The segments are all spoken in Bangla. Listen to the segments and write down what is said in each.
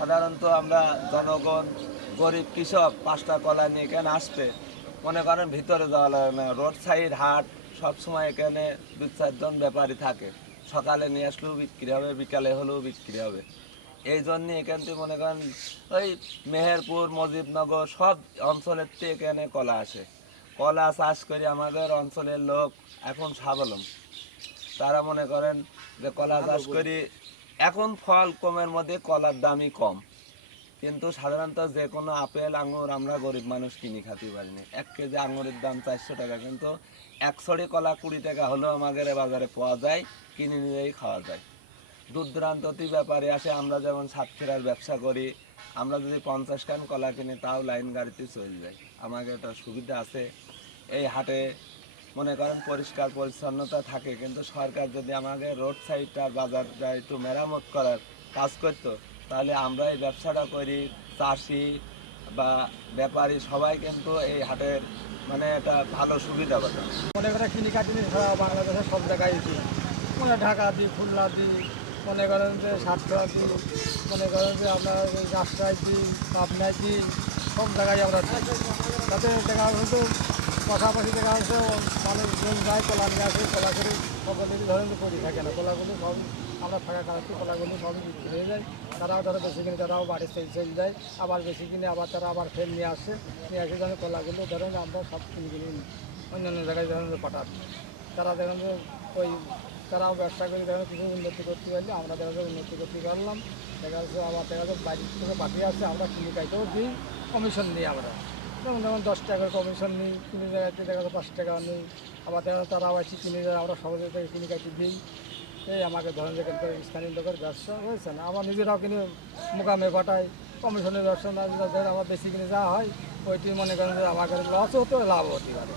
সাধারণত আমরা জনগণ, গরিব কৃষক পাঁচটা কলা নিয়ে এখানে আসবে? মনে করেন ভিতরে যাওয়া লাগে না, রোড সাইড হাট সবসময় এখানে দু চারজন ব্যাপারী থাকে। সকালে নিয়ে আসলেও বিক্রি হবে, বিকালে হলেও বিক্রি হবে। এই জন্য এখান থেকে মনে করেন ওই মেহেরপুর, মজিবনগর, সব অঞ্চলের থেকে এখানে কলা আসে। কলা চাষ করে আমাদের অঞ্চলের লোক এখন স্বাবলম্বী। তারা মনে করেন যে কলা চাষ করি এখন ফল কমের মধ্যে কলার দামই কম। কিন্তু সাধারণত যে কোনো আপেল, আঙুর আমরা গরিব মানুষ কিনে খাতে পারিনি এক কেজি আঙুরের দাম চারশো টাকা, কিন্তু এক ছড়ি কলা কুড়ি টাকা হলেও আমাদের বাজারে পাওয়া যায়, কিনে নিয়েই খাওয়া যায়। দূর ব্যাপারে আসে, আমরা যেমন সাতক্ষীরার ব্যবসা করি, আমরা যদি পঞ্চাশ খান কলা কিনি, তাও লাইন গাড়িতে চলে যায়। আমাকে একটা সুবিধা আছে, এই হাটে মনে করেন পরিষ্কার পরিচ্ছন্নতা থাকে, কিন্তু সরকার যদি আমাদের রোড সাইডটার বাজারটা একটু মেরামত করার কাজ করতো, তাহলে আমরা এই ব্যবসাটা করি, চাষি বা ব্যাপারী সবাই কিন্তু এই হাটের মানে একটা ভালো সুবিধা পাতাম মনে করেন কিনি কাটিনি সারা বাংলাদেশের সব জায়গায় দিই মানে ঢাকা দিই খুলনা দিই মনে করেন যে সাতক্ষীরা দিই মনে করেন যে আপনার রাজশাহী দিই পাবনায় দিই সব জায়গায় আমরা দিই তাতে দেখা পাশাপাশি দেখা যাচ্ছে মানুষজন যায় কলা নিয়ে আসে কলা করে সকলেরই ধরেন করি থাকে না, কলাগুলো সব আমরা থাকা কারণে কলাগুলো বিক্রি হয়ে যায়। তারাও ধরো বেশি কিনে, তারাও বাড়ি সেল যায়, আবার বেশি কিনে, আবার তারা আবার ফের নিয়ে আসে নিয়ে আসে ধরেন কলাগুলো ধরেন আমরা সব কিনে কিনে। অন্যান্য জায়গায় ধরেন পাঠাচ্ছি তারা দেখেন যে ওই তারাও ব্যবসা করে দেখেন কিছু উন্নতি করতে পারলে, আমরা দেখা যাচ্ছে উন্নতি করতে পারলাম। দেখা যাচ্ছে আবার দেখা যাচ্ছে বাইরে থেকে বাকি আছে, আমরা কিনে খাইতেও দিই কমিশন নিই আমরা। যেমন যেমন দশ টাকার কমিশন নিই কিনে জায়গাতে দেখা যাচ্ছে পাঁচ টাকা নিই। আবার দেখা তারা আছে কিনে যায় আমরা সহজে থেকে কিনে কাটি দিই। এই আমাকে ধরেন যে কিন্তু স্থানীয় লোকের ব্যবসা হয়েছে না আমার নিজেরাও কিনে মোকামে ঘটাই কমিশনের ব্যবসা না ধরেন আমার বেশি কিনে যাওয়া হয়, ওইটি মনে করেন যে আমাকে লস হতে লাভ হতে পারে।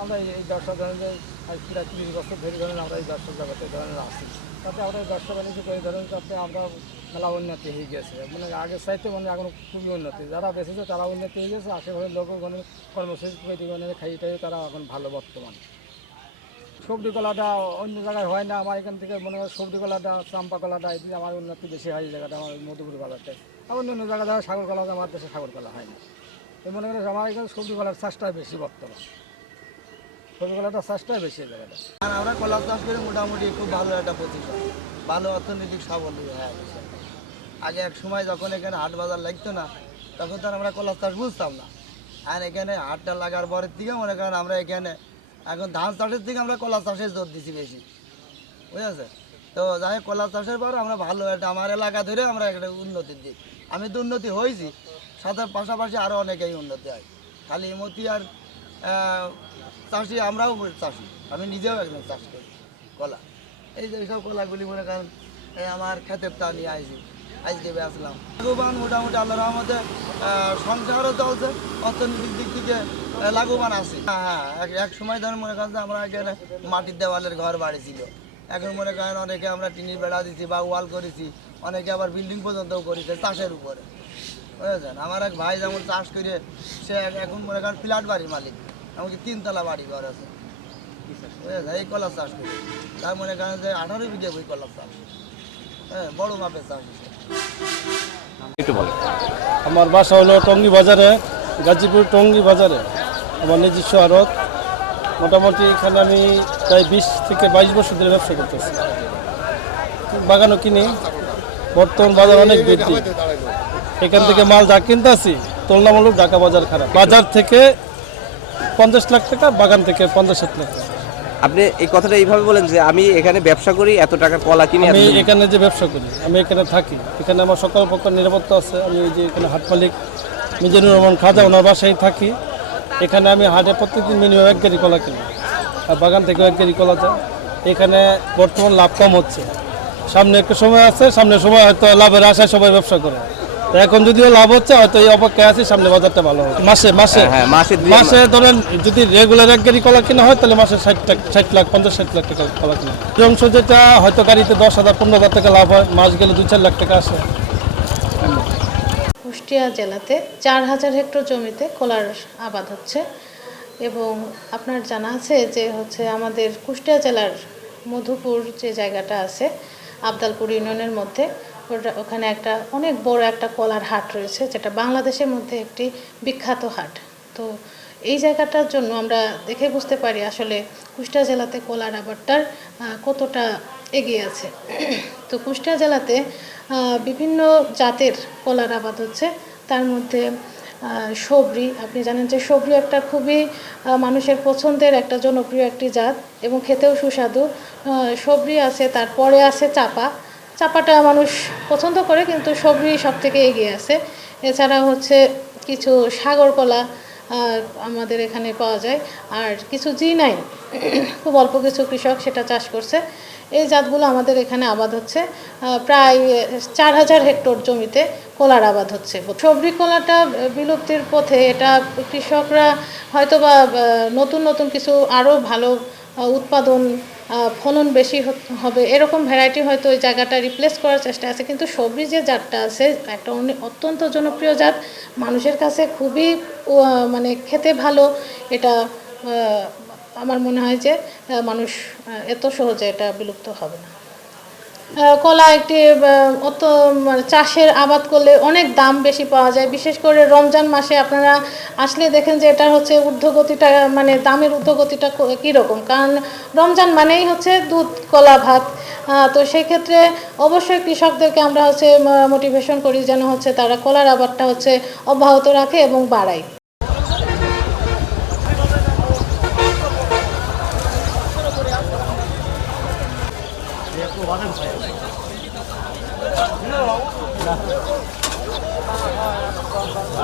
আমরা এই ব্যবসা ধরেন যে আজ প্রায় তিরিশ বছর ধরে ধরেন আমরা এই ব্যবসা জগতে ধরেন আছি। তাতে আমরা ব্যবসা বাণিজ্য করে ধরেন তাতে আমরা মেলা উন্নতি হয়ে গেছে। মানে আগের চাইতে মানে এখন খুবই উন্নতি। যারা বেঁচেছে তারা উন্নতি হয়ে গেছে, আশেপাশের লোক ওখানে কর্মসূচি মানে খাইয়ে তারা এখন ভালো বর্তমান। সবজি কলাটা অন্য জায়গায় হয় না, আমার এখান থেকে মনে হয় সবজি কলাটা, চাম্পা কলাটা এদিকে আমার উন্নতি বেশি হয় এই জায়গাটা আমার মধুপুর বাজারটা আর অন্য জায়গায় সাগর কলা আমার দেশে সাগর কলা হয় না। মনে করেন আমার এখানে সবজি কলার চাষটা বেশি বর্তমান। কলাটা চাষটা বেশি আর আমরা কলা চাষ করে মোটামুটি খুব ভালো একটা প্রতিষ্ঠান ভালো অর্থনৈতিক স্বাবলম্বী হয়ে আগে এক সময় যখন এখানে হাট বাজার লাগতো না, তখন তো আমরা কলা চাষ বুঝতাম না। আর এখানে হাটটা লাগার পরের থেকে মনে করেন আমরা এখানে, এখন ধান চাষের থেকে আমরা কলা চাষে জোর দিছি বেশি। বুঝেছে? তো যাই কলা চাষের পর আমরা ভালো একটা, আমার এলাকা ধরে আমরা একটা উন্নতির দিক। আমি তো উন্নতি হয়েছি, সাথে পাশাপাশি আরও অনেকেই উন্নতি হয়। খালি মতি আর চাষি আমরাও চাষি। আমি নিজেও একজন চাষ করি কলা। এই যে সব কলাগুলি মনে করেন আমার খেতের তা নিয়ে আইছি আজকে আসলাম। লাভবান মোটামুটি আল্লাহ রহমতে সংসারও চলছে অর্থনৈতিক দিক থেকে আহ, লাভবান আছি। হ্যাঁ হ্যাঁ এক- সময় ধরেন মনে করেন আমরা এখানে মাটির দেওয়ালের ঘর বাড়ি ছিল এখন মনে করেন অনেকে আমরা টিনির বেড়া দিছি বা ওয়াল করেছি অনেকে আবার বিল্ডিং পর্যন্তও করেছে চাষের উপরে। বুঝেছেন? আমার এক ভাই যেমন চাষ করে সে এখন মনে করেন ফ্ল্যাট বাড়ির মালিক। এমনকি তিনতলা বাড়ি ঘর আছে। এই কলা চাষ করে। তার মনে করেন যে আঠারো বিঘে বই কলা চাষ। হ্যাঁ বড় মাপের চাষ একটু আমার বাসা হলো টঙ্গি বাজারে গাজীপুর টঙ্গি বাজারে। আমার নিজস্ব আড়ত। মোটামুটি এখানে আমি প্রায় বিশ থেকে বাইশ বছর ধরে ব্যবসা করতেছি। বাগানও কিনি। বর্তমান বাজার অনেক বৃদ্ধি। এখান থেকে মাল যা কিনতেছি তুলনামূলক ঢাকা বাজার খারাপ। বাজার থেকে পঞ্চাশ লাখ টাকা বাগান থেকে পঞ্চাশ ষাট লাখ টাকা। আপনি এই কথাটা এইভাবে বলেন যে আমি এখানে ব্যবসা করি এত টাকা কলা কিনে আমি এখানে যে ব্যবসা করি আমি এখানে থাকি। এখানে আমার সকল পক্ষের নিরাপত্তা আছে। আমি এই যে এখানে হাট মালিক মিজানুর রহমান খাজা ওনার বাসায় থাকি। এখানে আমি হাটে প্রত্যেকদিন মিনিমাম এক গাড়ি কলা কিনি। আর বাগান থেকেও এক গাড়ি কলা যায়। এখানে বর্তমান লাভ কম হচ্ছে। সামনে একটু সময় আছে সামনে সময় হয়তো লাভের আশায় সবাই ব্যবসা করে। তো এখন যদিও লাভ হচ্ছে হয়তো এই অপেক্ষায় আছে সামনে বাজারটা ভালো হবে। মাসে মাসে। হ্যাঁ, মাসে মাসে ধরেন যদি রেগুলার এক গাড়ি কলা কেনা হয় তাহলে মাসে ষাট টাকা ষাট লাখ পঞ্চাশ ষাট লাখ টাকা কলা কিনা এই অংশ যেটা হয়তো গাড়িতে দশ হাজার পনেরো হাজার টাকা লাভ হয় মাস গেলে দুই চার লাখ টাকা আসে। কুষ্টিয়া জেলাতে চার হাজার হেক্টর জমিতে কলার আবাদ হচ্ছে এবং আপনার জানা আছে যে হচ্ছে আমাদের কুষ্টিয়া জেলার মধুপুর যে জায়গাটা আছে আবদালপুর ইউনিয়নের মধ্যে ওটা- ওখানে একটা অনেক বড় একটা কলার হাট রয়েছে, যেটা বাংলাদেশের মধ্যে একটি বিখ্যাত হাট। তো এই জায়গাটার জন্য আমরা দেখে বুঝতে পারি আসলে কুষ্টিয়া জেলাতে কলার আবারটার কতটা এগিয়ে আছে। তো কুষ্টিয়া জেলাতে বিভিন্ন জাতের কলার আবাদ হচ্ছে। তার মধ্যে সবরি, আপনি জানেন যে সবরি একটা খুবই মানুষের পছন্দের একটা জনপ্রিয় একটি জাত এবং খেতেও সুস্বাদু। সবরি আছে, তারপরে আছে চাপা। চাপাটা মানুষ পছন্দ করে, কিন্তু সবরি সব থেকে এগিয়ে আছে। এছাড়া হচ্ছে কিছু সাগর কলা আমাদের এখানে পাওয়া যায়। আর কিছু জি নাইন, খুব অল্প কিছু কৃষক সেটা চাষ করছে। এই জাতগুলো আমাদের এখানে আবাদ হচ্ছে। প্রায় চার হাজার হেক্টর জমিতে কলার আবাদ হচ্ছে। সবরি কলাটা বিলুপ্তির পথে এটা কৃষকরা হয়তোবা নতুন নতুন কিছু আরও ভালো উৎপাদন ফলন বেশি হবে। এরকম ভ্যারাইটি হয়তো ওই জায়গাটা রিপ্লেস করার চেষ্টা আছে, কিন্তু সবজি যে জাতটা আছে, একটা অত্যন্ত জনপ্রিয় জাত, মানুষের কাছে খুবই মানে খেতে ভালো। এটা আমার মনে হয় যে মানুষ এত সহজে এটা বিলুপ্ত হবে না। কলা একটি অত মানে চাষের আবাদ করলে অনেক দাম বেশি পাওয়া যায়। বিশেষ করে রমজান মাসে আপনারা আসলে দেখেন যে এটা হচ্ছে ঊর্ধ্বগতিটা মানে দামের ঊর্ধ্বগতিটা কীরকম? কারণ রমজান মানেই হচ্ছে দুধ, কলা, ভাত। তো সেই ক্ষেত্রে অবশ্যই কৃষকদেরকে আমরা হচ্ছে মোটিভেশন করি যেন হচ্ছে তারা কলার আবারটা হচ্ছে অব্যাহত রাখে এবং বাড়ায়।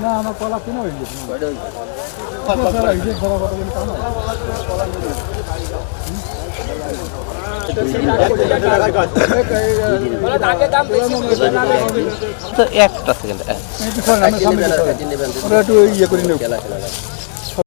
না আমার কলা কিনে হইল তো একটা সেকেন্ড একটু ইয়ে করে নিও।